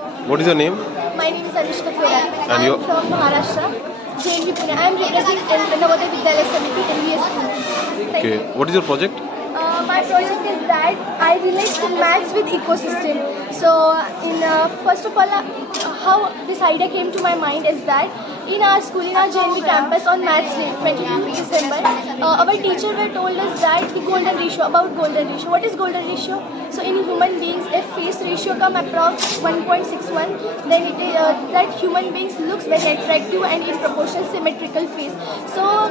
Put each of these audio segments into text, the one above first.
What is your name? My name is Anushka Thorat. And I you? am from Maharashtra, JNV Pune. I am representing Navodaya Vidyalaya Samiti NVS Pune. Thank Okay. you. What is your project? My project is that I relate to maths with ecosystem. So, first of all, how this idea came to my mind is that in our school, in our JNV campus on Maths Day, 25th December, our teacher were told us that the golden ratio, about golden ratio. What is golden ratio? So, in human beings, if face ratio come approx 1.61, then it is that human beings looks very attractive and in proportion symmetrical face. So,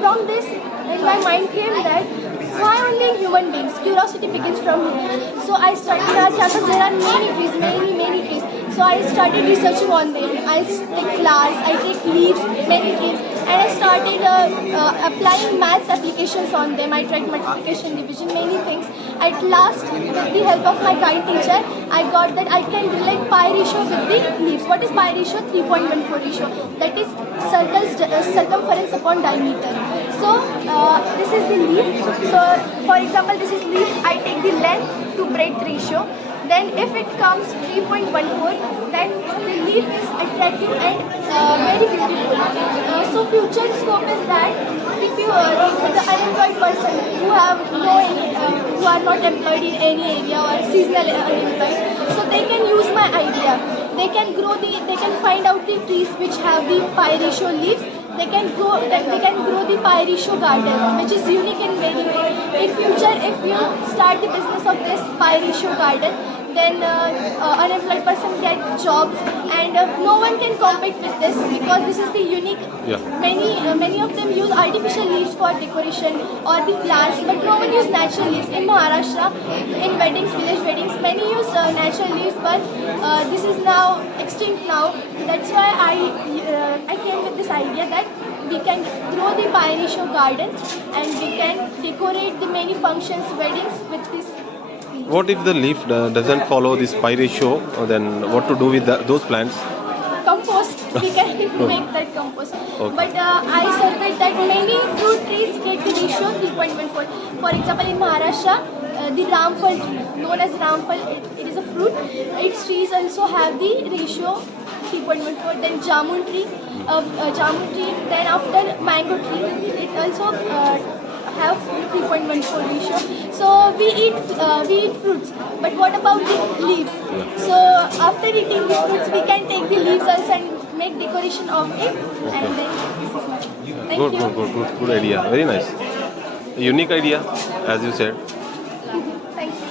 from this, in my mind came that why only human beings? Curiosity begins from here. So I started our campus. There are many trees, many trees. So I started researching on them. I take flowers, I take leaves, many trees, and I started applying maths applications on them. I tried multiplication, division, many things. At last, with the help of my guide teacher, I got that I can relate pi ratio with the leaves. What is pi ratio? 3.14 ratio. That is circumference upon diameter. So this is the leaf. So for example, this is leaf. I take the length to breadth ratio. Then if it comes 3.14, then the leaf is attractive and very beautiful. So future scope is that if you the unemployed person who have who are not employed in any area or seasonal unemployed, so they can use my idea. They can find out the trees which have the pi ratio leaves. They can grow the pi ratio garden, which is unique in many ways. In future, if you start the business of this pi ratio garden, then unemployed person get jobs, and no one can compete with this because this is the unique. Yeah. Many of them use artificial leaves for decoration or the flowers, but no one use natural leaves. In Maharashtra, in weddings, village weddings, many use natural leaves, but this is now extinct now. That's why I came with this idea that we can grow the pi ratio garden and we can decorate the many functions, weddings with this. What if the leaf doesn't follow this pi ratio? Then what to do with those plants? Compost, we can make that compost. Okay. But I surveyed that many fruit trees get the ratio 3.14. For example, in Maharashtra, the Ramphal tree, known as Ramphal, it is a fruit. Its trees also have the ratio 3.14. Then Jamun tree, then after mango tree, it also have 3.14 ratio. So we eat fruits, but what about the leaves? Yeah. So after eating the fruits, we can take the leaves also and make decoration of it. Okay. And then this is my thank Good, you. good idea. Very nice. A unique idea, as you said. Thank you.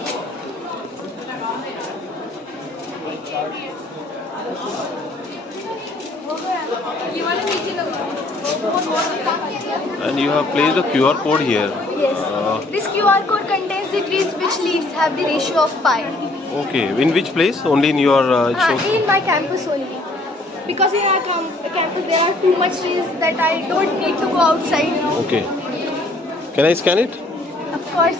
And you have placed a QR code here. Yes. This QR code contains the trees which leaves have the ratio of pi. Okay. In which place? Only in your show? In my campus only. Because in our campus there are too much trees that I don't need to go outside. Okay. Can I scan it? Of course.